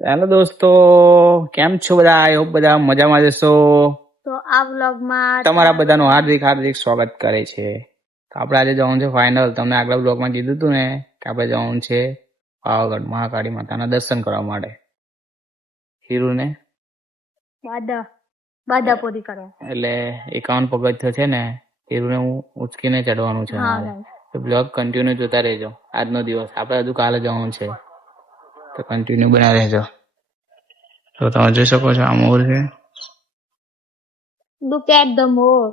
Hello દોસ્તો, કેમ છો બધા? આઈ હોપ બધા મજામાં જશો. તો આ વ્લોગમાં તમારા બધાનું હાર્દિક હાર્દિક સ્વાગત કરે છે. તો આપણે આજે જવાનું છે ફાઇનલ. તમને આગલા બ્લોગમાં કીધું હતું ને કે આપણે જવાનું છે પાવાગઢ મહાકાળી માતાના દર્શન કરવા માટે. હીરુને બાધા પૂરી કરવા. એટલે 51 પગથિયાં છે ને, હીરુને હું ઉચકીને ચડવાનું છે હા મારે. guys. તો બ્લોગ કન્ટિન્યુ જોતા રહેજો. આજનો દિવસ આપણે હજુ કાલે જવાનું છે, તો કન્ટિન્યુ બના રહેજો. તો તમે જોઈ શકો છો આ મોર છે, Look at the more.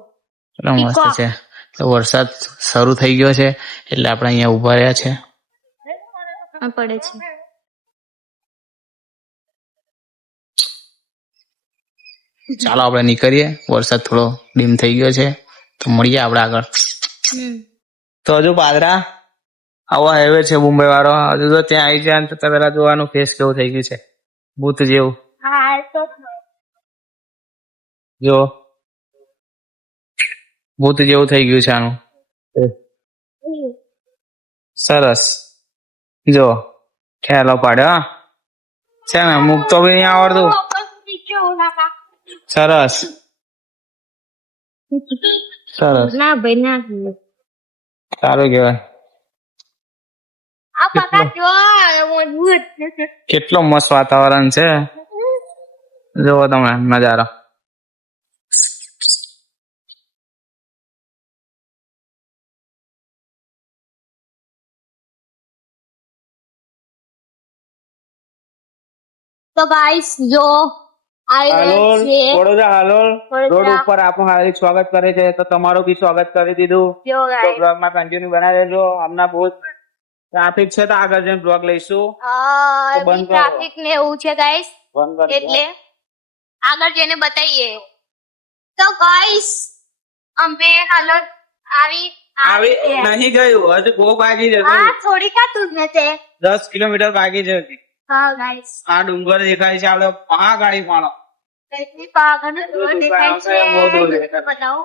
કેટલો મસ્ત છે. તો વરસાદ શરૂ થઈ ગયો છે એટલે આપણે અહીંયા ઉભા રહ્યા છે. પડે છે. ચાલો આપણે નીકળીએ. વરસાદ થોડો ડીમ થઈ ગયો છે, તો મળીએ આપણે આગળ. તો હજુ પાદરા આવો હાઈવે છે મુંબઈ વાળો. હજુ તો ત્યાં આવી જાય તો પેલા જોવાનું ફેસ કેવું થઈ ગયું છે, ભૂત જેવું. જો ભૂત જેવું થઈ ગયું છે આનું. સરસ. જો ખ્યાલો પાડ્યો. હા છે ને, મુક તો બી નહીં આવડતું. સરસ સરસ, ના ભાઈ ના. સારું કહેવાય. આ પકા જો મજબૂત. કેટલો મસ્ત વાતાવરણ છે, જોવો તમે નજારો. તો ગાઈસ જો હાલોલ વડોદરા હાલોલ રોડ વડોદરા. ઉપર આપણું હાર્દિક સ્વાગત કરે છે, તો તમારું બી સ્વાગત કરી દીધું. જો તો ગાઈસ બ્લોગમાં કન્ટિન્યુ બનાવી દેજો. હમણાં બહુ ટ્રાફિક છે તો આગળ જઈને બ્લોગ લઈશું. તો બંધ કરો. ટ્રાફિક ને એવું છે ગાઈસ, બંધ કરી દો. એટલે આગળ જઈને બતાવીએ. તો ગાઈસ અમે હાલો આવી આવી નહીં ગયું, હજુ બહુ બાકી છે. થોડી કા તું ને છે. 10 કિલોમીટર બાકી છે હજી. હા ગાઈસ આ ડુંગર દેખાય છે, આપણે આ ગાડી પાડો. એટલી પાગળ દેખાય છે. બહુ દૂર છે. બતાવો.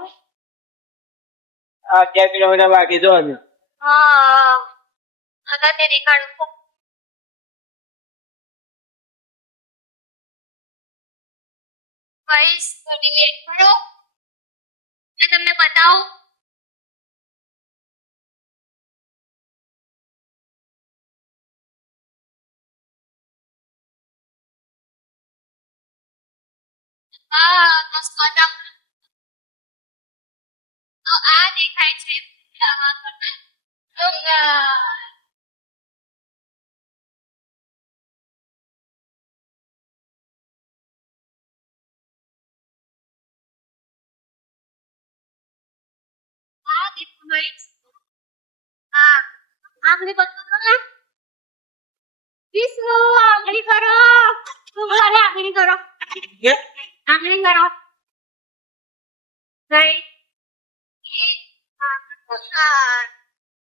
આ 11 કિલોમીટર બાકી જો હજુ. હા અગર તે દેખાડું ગાઈસ થોડી વેટ કરો, મેં તમને બતાવું. હા બસ બતાવ. તો આ દેખાય છે ડુંગર. આ દેખો ગાઈસ. હા આંગળી બતાવો ને. વિષ્ણુ આંગળી કરો. તું બોલે આંગળી કરો. આંગળી કરો. ગઈ.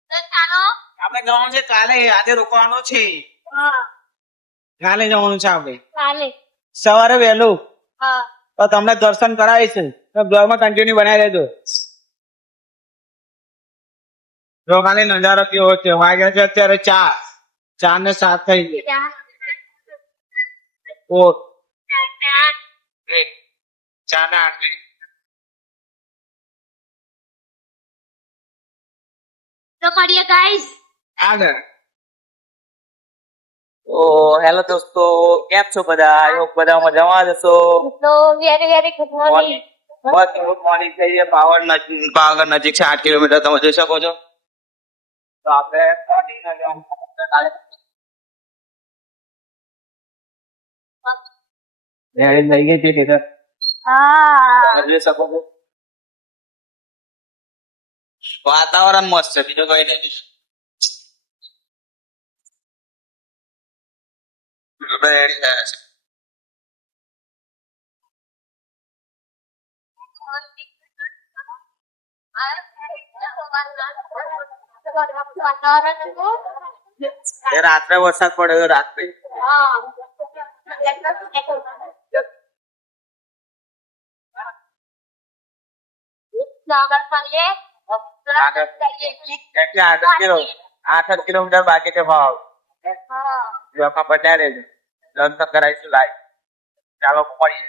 તો ચાલો. આપણે જવાનું છે કાલે, આજે રોકવાનું છે. હા કાલે જવાનું છે આપણે ચાલે. સવારે વહેલું. હા તો તમને દર્શન કરાવીશું. તો બ્લોગમાં કન્ટિન્યુ બનાવી દેજો. જો કાલે નજારો કેવો છે. વાગ્યા છે અત્યારે 4 ને 7 થઈ ગયા. ઓ 4 ને 8. તો મળીએ ગાઈસ. આગળ. ઓ હેલો દોસ્તો, કેમ છો બધા? આઈ હોપ બધા મજામાં જશો. તો very good morning. Good morning થઈ છે. પાવાગઢ નજીક છે, 8 કિલોમીટર તમે જોઈ શકો છો. તો આપણે પહોંચીને જવાનું. રેડી થઈ ગઈ છે ટીચર, હા તમે જોઈ શકો છો. વાતાવરણ મસ્ત છે, બીજું કઈ નહીં. આપણે રેડી થયા છે. એ રાત્રે વરસાદ પડ્યો, રાત્રે એટલે 8 કિલોમીટર બાકી છે ભાવ. પચાસ રહેજો. લગ્ન કરાવીશું લાઈવ. ચાલો મળીએ.